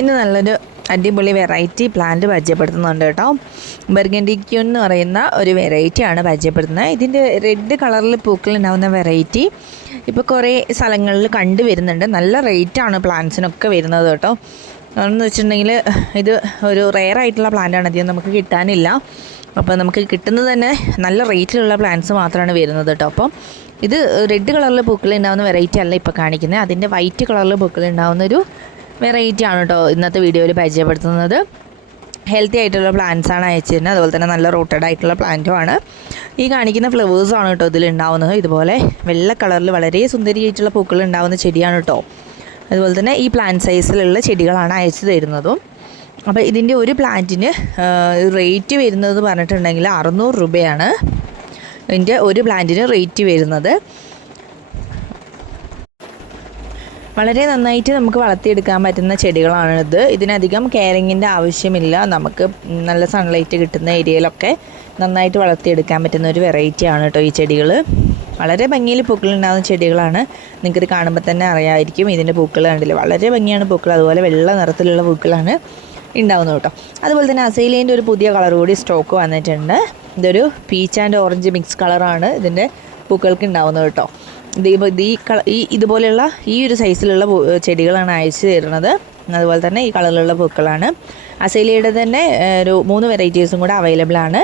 ഇന്ന് നല്ലൊരു അടിപൊളി വെറൈറ്റി പ്ലാന്റ് പരിചയപ്പെടുത്തുന്നുണ്ട് കേട്ടോ. ബർഗണ്ടി ക്യൂൻ എന്ന് പറയുന്ന ഒരു വെറൈറ്റിയാണ് പരിചയപ്പെടുത്തുന്നത്. ഇതിൻ്റെ റെഡ് കളറിൽ പൂക്കളുണ്ടാകുന്ന വെറൈറ്റി ഇപ്പോൾ കുറേ സ്ഥലങ്ങളിൽ കണ്ടുവരുന്നുണ്ട്. നല്ല റേറ്റാണ് പ്ലാന്റ്സിനൊക്കെ വരുന്നത് കേട്ടോ. എന്ന് വെച്ചിട്ടുണ്ടെങ്കിൽ ഇത് ഒരു റെയർ ആയിട്ടുള്ള പ്ലാന്റാണ്, അധികം നമുക്ക് കിട്ടാനില്ല. അപ്പോൾ നമുക്ക് കിട്ടുന്നത് തന്നെ നല്ല റേറ്റിലുള്ള പ്ലാന്റ്സ് മാത്രമാണ് വരുന്നത് കേട്ടോ. അപ്പം ഇത് റെഡ് കളറിൽ പൂക്കളുണ്ടാകുന്ന വെറൈറ്റി അല്ല ഇപ്പോൾ കാണിക്കുന്നത്, അതിൻ്റെ വൈറ്റ് കളറിൽ പൂക്കളുണ്ടാകുന്നൊരു വെറൈറ്റി ആണ് കേട്ടോ ഇന്നത്തെ വീഡിയോയിൽ പരിചയപ്പെടുത്തുന്നത്. ഹെൽത്തി ആയിട്ടുള്ള പ്ലാന്റ്സാണ് അയച്ചിരുന്നത്, അതുപോലെ തന്നെ നല്ല റൂട്ടഡ് ആയിട്ടുള്ള പ്ലാന്റുമാണ്. ഈ കാണിക്കുന്ന ഫ്ലവേഴ്സാണ് കേട്ടോ ഇതിലുണ്ടാവുന്നത്. ഇതുപോലെ വെള്ള കളറിൽ വളരെ സുന്ദരിയായിട്ടുള്ള പൂക്കൾ ഉണ്ടാകുന്ന ചെടിയാണ് കേട്ടോ. അതുപോലെ തന്നെ ഈ പ്ലാന്റ് സൈസിലുള്ള ചെടികളാണ് അയച്ചു തരുന്നതും. അപ്പോൾ ഇതിൻ്റെ ഒരു പ്ലാന്റിന് റേറ്റ് വരുന്നത് പറഞ്ഞിട്ടുണ്ടെങ്കിൽ 600 രൂപയാണ് ഇതിൻ്റെ ഒരു പ്ലാന്റിന് റേറ്റ് വരുന്നത്. വളരെ നന്നായിട്ട് നമുക്ക് വളർത്തിയെടുക്കാൻ പറ്റുന്ന ചെടികളാണിത്. ഇതിനധികം കെയറിങ്ങിൻ്റെ ആവശ്യമില്ല. നമുക്ക് നല്ല സൺലൈറ്റ് കിട്ടുന്ന ഏരിയയിലൊക്കെ നന്നായിട്ട് വളർത്തിയെടുക്കാൻ പറ്റുന്ന ഒരു വെറൈറ്റിയാണ് കേട്ടോ ഈ ചെടികൾ. വളരെ ഭംഗിയിൽ പൂക്കളുണ്ടാകുന്ന ചെടികളാണ്. നിങ്ങൾക്കിത് കാണുമ്പോൾ തന്നെ അറിയാമായിരിക്കും. ഇതിൻ്റെ പൂക്കൾ കണ്ടില്ല, വളരെ ഭംഗിയാണ് പൂക്കൾ. അതുപോലെ വെള്ള നിറത്തിലുള്ള പൂക്കളാണ് ഉണ്ടാവുന്നത് കേട്ടോ. അതുപോലെ തന്നെ അസൈലേൻ്റെ ഒരു പുതിയ കളർ കൂടി സ്റ്റോക്ക് വന്നിട്ടുണ്ട്. ഇതൊരു പീച്ച് ആൻഡ് ഓറഞ്ച് മിക്സ് കളറാണ് ഇതിൻ്റെ പൂക്കൾക്ക് ഉണ്ടാവുന്നത് കേട്ടോ. ഇതുപോലെയുള്ള ഈ ഒരു സൈസിലുള്ള ചെടികളാണ് അയച്ചു തരുന്നത്. അതുപോലെ തന്നെ ഈ കളറിലുള്ള പൂക്കളാണ്. അസൈലയുടെ തന്നെ ഒരു 3 വെറൈറ്റീസും കൂടെ അവൈലബിൾ ആണ്.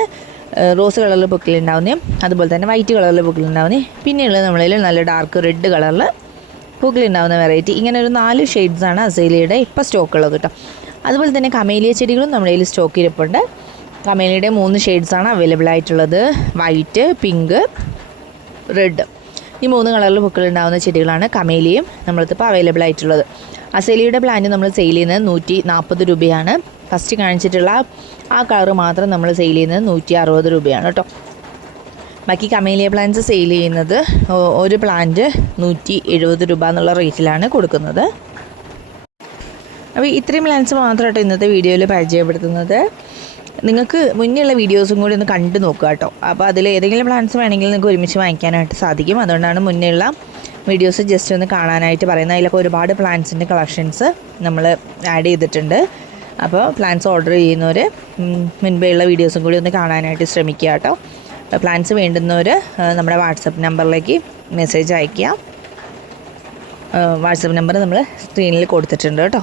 റോസ് കളറിൽ പൂക്കളുണ്ടാവുന്നതും അതുപോലെ തന്നെ വൈറ്റ് കളറിൽ പൂക്കളുണ്ടാവുന്നതും പിന്നെയുള്ളത് നമ്മളിൽ നല്ല ഡാർക്ക് റെഡ് കളറിൽ പൂക്കളുണ്ടാവുന്ന വെറൈറ്റി. ഇങ്ങനെ ഒരു 4 ഷെയ്ഡ്സാണ് അസൈലയുടെ ഇപ്പോൾ സ്റ്റോക്കുള്ളത് കേട്ടോ. അതുപോലെ തന്നെ കമേലിയ ചെടികളും നമ്മുടെ കയ്യിൽ സ്റ്റോക്ക് ഇരിപ്പുണ്ട്. കമേലിയുടെ 3 ഷെയ്ഡ്സാണ് അവൈലബിൾ ആയിട്ടുള്ളത്, വൈറ്റ്, പിങ്ക്, റെഡ്. ഈ 3 കളറിൽ പൂക്കളുണ്ടാകുന്ന ചെടികളാണ് കമേലിയും നമ്മളിപ്പോൾ അവൈലബിൾ ആയിട്ടുള്ളത്. അസേലിയുടെ പ്ലാന്റ് നമ്മൾ സെയിൽ ചെയ്യുന്നത് 140 രൂപയാണ്. ഫസ്റ്റ് കാണിച്ചിട്ടുള്ള ആ കളർ മാത്രം നമ്മൾ സെയിൽ ചെയ്യുന്നത് 160 രൂപയാണ് കേട്ടോ. ബാക്കി കമേലിയ പ്ലാന്റ്സ് സെയിൽ ചെയ്യുന്നത് ഒരു പ്ലാന്റ് 170 രൂപ എന്നുള്ള റേറ്റിലാണ് കൊടുക്കുന്നത്. അപ്പോൾ ഇത്രയും പ്ലാന്റ്സ് മാത്രമായിട്ട് ഇന്നത്തെ വീഡിയോയിൽ പരിചയപ്പെടുത്തുന്നത്. നിങ്ങൾക്ക് മുന്നേയുള്ള വീഡിയോസും കൂടി ഒന്ന് കണ്ടു നോക്കുക കേട്ടോ. അപ്പോൾ അതിൽ ഏതെങ്കിലും പ്ലാന്റ്സ് വേണമെങ്കിൽ നിങ്ങൾക്ക് ഒരുമിച്ച് വാങ്ങിക്കാനായിട്ട് സാധിക്കും. അതുകൊണ്ടാണ് മുന്നേയുള്ള വീഡിയോസ് ജസ്റ്റ് ഒന്ന് കാണാനായിട്ട് പറയുന്നത്. അതിലൊക്കെ ഒരുപാട് പ്ലാന്റ്സിൻ്റെ കളക്ഷൻസ് നമ്മൾ ആഡ് ചെയ്തിട്ടുണ്ട്. അപ്പോൾ പ്ലാന്റ്സ് ഓർഡർ ചെയ്യുന്നവർ മുൻപേയുള്ള വീഡിയോസും കൂടി ഒന്ന് കാണാനായിട്ട് ശ്രമിക്കുക കേട്ടോ. അപ്പോൾ പ്ലാന്റ്സ് വേണ്ടുന്നവർ നമ്മുടെ വാട്സപ്പ് നമ്പറിലേക്ക് മെസ്സേജ് അയയ്ക്കുക. വാട്സപ്പ് നമ്പർ നമ്മൾ സ്ക്രീനിൽ കൊടുത്തിട്ടുണ്ട് കേട്ടോ.